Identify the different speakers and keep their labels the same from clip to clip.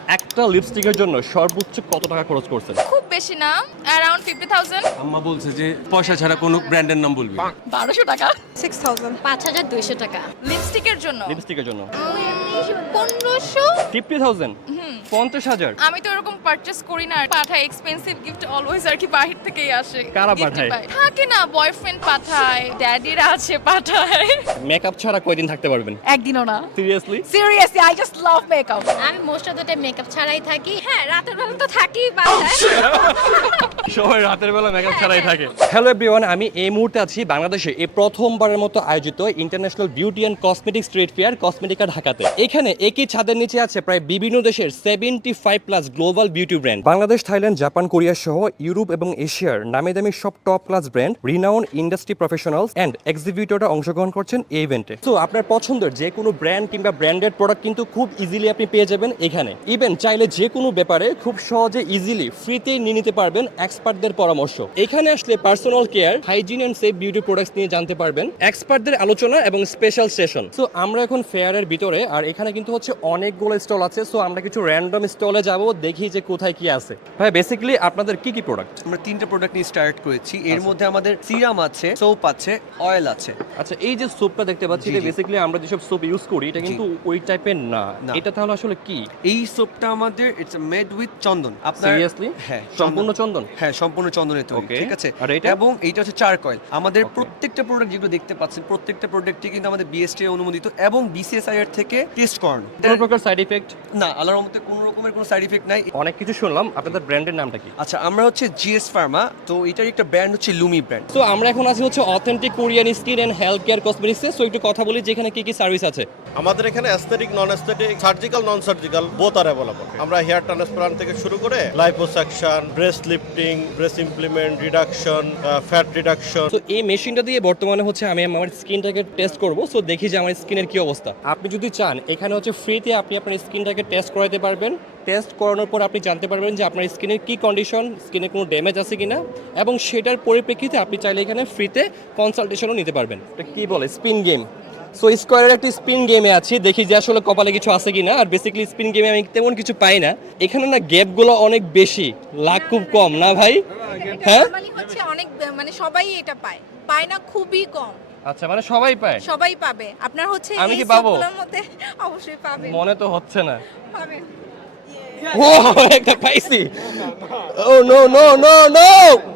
Speaker 1: একটা লিপস্টিকের জন্য সর্বোচ্চ কত টাকা খরচ করছেন?
Speaker 2: খুব বেশি না, অ্যারাউন্ড 50,000।
Speaker 3: আম্মা বলছে যে পয়সা ছাড়া কোনো ব্র্যান্ডের নাম বলবি
Speaker 2: 1200 টাকা
Speaker 4: 6,000
Speaker 5: 5,200 টাকা।
Speaker 2: লিপস্টিকের জন্য।
Speaker 1: লিপস্টিকের জন্য
Speaker 2: 1500।
Speaker 1: 50,000 50,000।
Speaker 2: আমি তো এরকম পারচেজ করি না, পাঠাই এক্সপেন্সিভ গিফট অলওয়েজ আর কি বাহির থেকেই আসে।
Speaker 1: কারা
Speaker 2: Gift
Speaker 1: পাঠায়?
Speaker 2: পাই। থাকে না, বয়ফ্রেন্ড পাঠায়, ড্যাডিরা আছে পাঠায়।
Speaker 1: মেকআপ ছাড়া কয়দিন থাকতে পারবেন?
Speaker 2: একদিনও না।
Speaker 1: Seriously?
Speaker 2: Seriously, I just love makeup.
Speaker 5: আমি most of the time makeup ছাড়াই থাকি। হ্যাঁ, রাতের বেলা তো থাকি বাসায়।
Speaker 1: সবাই রাতের বেলা মেকআপ ছাড়াই থাকে। হ্যালো এভরিওয়ান, আমি এই মুহূর্তে আছি বাংলাদেশে এই প্রথমবারের মতো আয়োজিত international beauty and cosmetic street fair Cosmetica ঢাকাতে। এখানে একই ছাদের নিচে আছে প্রায় বিভিন্ন দেশের 75+ global beauty brand. Bangladesh, Thailand, Japan, Korea সহ ইউরোপ এবং এশিয়ার নামি দামি সব top class brand, renowned industry professionals and এক্সিবিটররা অংশগ্রহণ করছেন এই ইভেন্টে। তো আপনার পছন্দের যে কোনো ব্র্যান্ড কিংবা ব্র্যান্ডেড প্রোডাক্ট কিন্তু খুব ইজিলি আপনি পেয়ে যাবেন এখানে। ইভেন চাইলে যে কোনো ব্যাপারে খুব সহজে ইজিলি ফ্রিতেই নিয়ে নিতে পারবেন এক্সপার্টদের পরামর্শ। এখানে আসলে personal care, hygiene and safe beauty products নিয়ে জানতে পারবেন, এক্সপার্টদের আলোচনা এবং স্পেশাল সেশন। সো আমরা এখন ফেয়ারের ভিতরে, আর এখানে কিন্তু হচ্ছে অনেকগুলো স্টল আছে। সো আমরা কিছু র্যান্ডম স্টলে যাব, দেখি যে কোথায় কি আছে। ভাই বেসিক্যালি আপনাদের কি কি প্রোডাক্ট?
Speaker 6: আমরা তিনটা প্রোডাক্ট নিয়ে স্টার্ট করেছি। এর মধ্যে আমাদের সিরাম আছে, সোপ আছে, অয়েল আছে।
Speaker 1: আচ্ছা, এই যে সোপটা দেখতে পাচ্ছি, এটা বেসিক্যালি আমরা যেসব সোপ ইউজ করি এটা কিন্তু ওই টাইপের না।
Speaker 6: না।
Speaker 1: এটা তাহলে আসলে কি?
Speaker 6: এই সোপটা আমাদের it's made with chandan.
Speaker 1: Seriously?
Speaker 6: হ্যাঁ,
Speaker 1: সম্পূর্ণ চন্দন?
Speaker 6: হ্যাঁ, সম্পূর্ণ চন্দনের তৈরি।
Speaker 1: Okay.
Speaker 6: ঠিক আছে।
Speaker 1: আর এটা?
Speaker 6: এবং এইটা হচ্ছে চারকয়েল। আমাদের
Speaker 1: Okay.
Speaker 6: প্রত্যেকটা প্রোডাক্ট যেগুলো দেখতে পাচ্ছেন, প্রত্যেকটা প্রোডাক্টই কিন্তু আমাদের বিএসটি অনুমোদিত এবং বিসিএসআই এর থেকে টেস্ট করানো।
Speaker 1: কোনো প্রকার সাইড ইফেক্ট?
Speaker 6: না, আল্লাহর রহমতে কোনো রকমের কোনো সাইড ইফেক্ট নাই।
Speaker 1: অনেক কিছু শুনলাম, আপনাদের ব্র্যান্ডের নামটা কি?
Speaker 6: আচ্ছা, আমরা হচ্ছে জিএস ফার্মা। তো এটার একটা ব্র্যান্ড হচ্ছে লুমি ব্র্যান্ড।
Speaker 1: তো আমরা এখন আছি হচ্ছে authentic Korean skin and health care কসমেটিক্সে। সো একটু কথা বলি যে এখানে কি কি সার্ভিস আছে।
Speaker 7: আমাদের এখানে aesthetic, non aesthetic, surgical, non surgical both are available. আমরা হেয়ার ট্রান্সপ্লান্ট থেকে শুরু করে liposuction, breast lifting, breast implement, reduction, fat reduction.
Speaker 1: তো এই মেশিনটা দিয়ে বর্তমানে হচ্ছে আমি আমার স্কিনটাকে টেস্ট করব। সো দেখি যে আমার স্কিনের কি অবস্থা। আপনি যদি চান এখানে হচ্ছে ফ্রিতে আপনি আপনার স্কিনটাকে টেস্ট করাতে পারবেন। টেস্ট করানোর পর আপনি জানতে পারবেন যে আপনার স্কিনের কি কন্ডিশন, স্কিনে কোনো ড্যামেজ আছে কিনা, এবং সেটার পরিপ্রেক্ষিতে আপনি চাইলে এখানে ফ্রিতে কনসালটেশনও নিতে পারবেন। এটা কি বলে, স্পিন গেম। সো স্কোয়ারের একটি স্পিন গেমে আছি, দেখি যে আসলে কপালে কিছু আছে কিনা। আর বেসিক্যালি স্পিন গেমে আমি তেমন কিছু পাই না। এখানে না গ্যাপগুলো অনেক বেশি, লাখ খুব কম না ভাই? হ্যাঁ,
Speaker 4: নরমালি হচ্ছে অনেক মানে সবাই এটা পায়, পায় না খুবই কম।
Speaker 1: আচ্ছা, মানে সবাই পায়?
Speaker 4: সবাই পাবে। আপনার হচ্ছে
Speaker 1: আমি
Speaker 4: এই
Speaker 1: কি পাবো?
Speaker 4: সবগুলোর মধ্যে অবশ্যই পাবে।
Speaker 1: মনে তো হচ্ছে না।
Speaker 4: পাবেন।
Speaker 1: ও, একটা পাইছি। ও নো নো নো নো,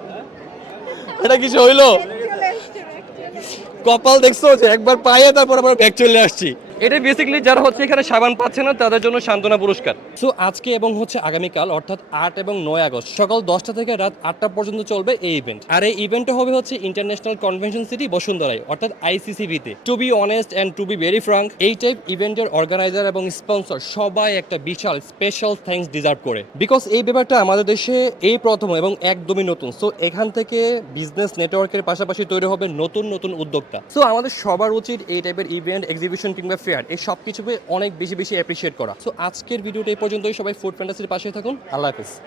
Speaker 1: এটা কিছু হইলো?
Speaker 4: চলে আসছে।
Speaker 1: কপাল দেখছো যে একবার পাইয়ে তারপর আবার ব্যাক চলে আসছি। এটা বেসিক্যালি যারা হচ্ছে এখানে সাবান পাচ্ছে না তাদের জন্য সান্ত্বনা পুরস্কার। সো আজকে এবং হচ্ছে আগামীকাল অর্থাৎ 8 এবং 9 আগস্ট সকাল 10টা থেকে রাত 8টা পর্যন্ত চলবে এই ইভেন্ট। আর এই ইভেন্টটা হবে হচ্ছে ইন্টারন্যাশনাল কনভেনশন সিটি বসুন্ধরায় অর্থাৎ আইসিসিবিতে। To be honest and to be very frank, এই টাইপ ইভেন্টের অর্গানাইজার এবং স্পন্সর সবাই একটা বিশাল স্পেশাল থ্যাঙ্কস ডিজার্ভ করে। বিকজ এই ব্যাপারটা আমাদের দেশে এই প্রথম এবং একদমই নতুন। সো এখান থেকে বিজনেস নেটওয়ার্কের পাশাপাশি তৈরি হবে নতুন নতুন উদ্যোক্তা। সো আমাদের সবার উচিত এই টাইপের ইভেন্ট, এক্সিবিশন কিংবা ফেয়ার এই সব কিছুকে অনেক বেশি বেশি অ্যাপ্রিসিয়েট করা। সো আজকের ভিডিওটা এই পর্যন্তই। সবাই ফুড ফ্যান্টাসির পাশে থাকুন। আল্লাহ হাফেজ।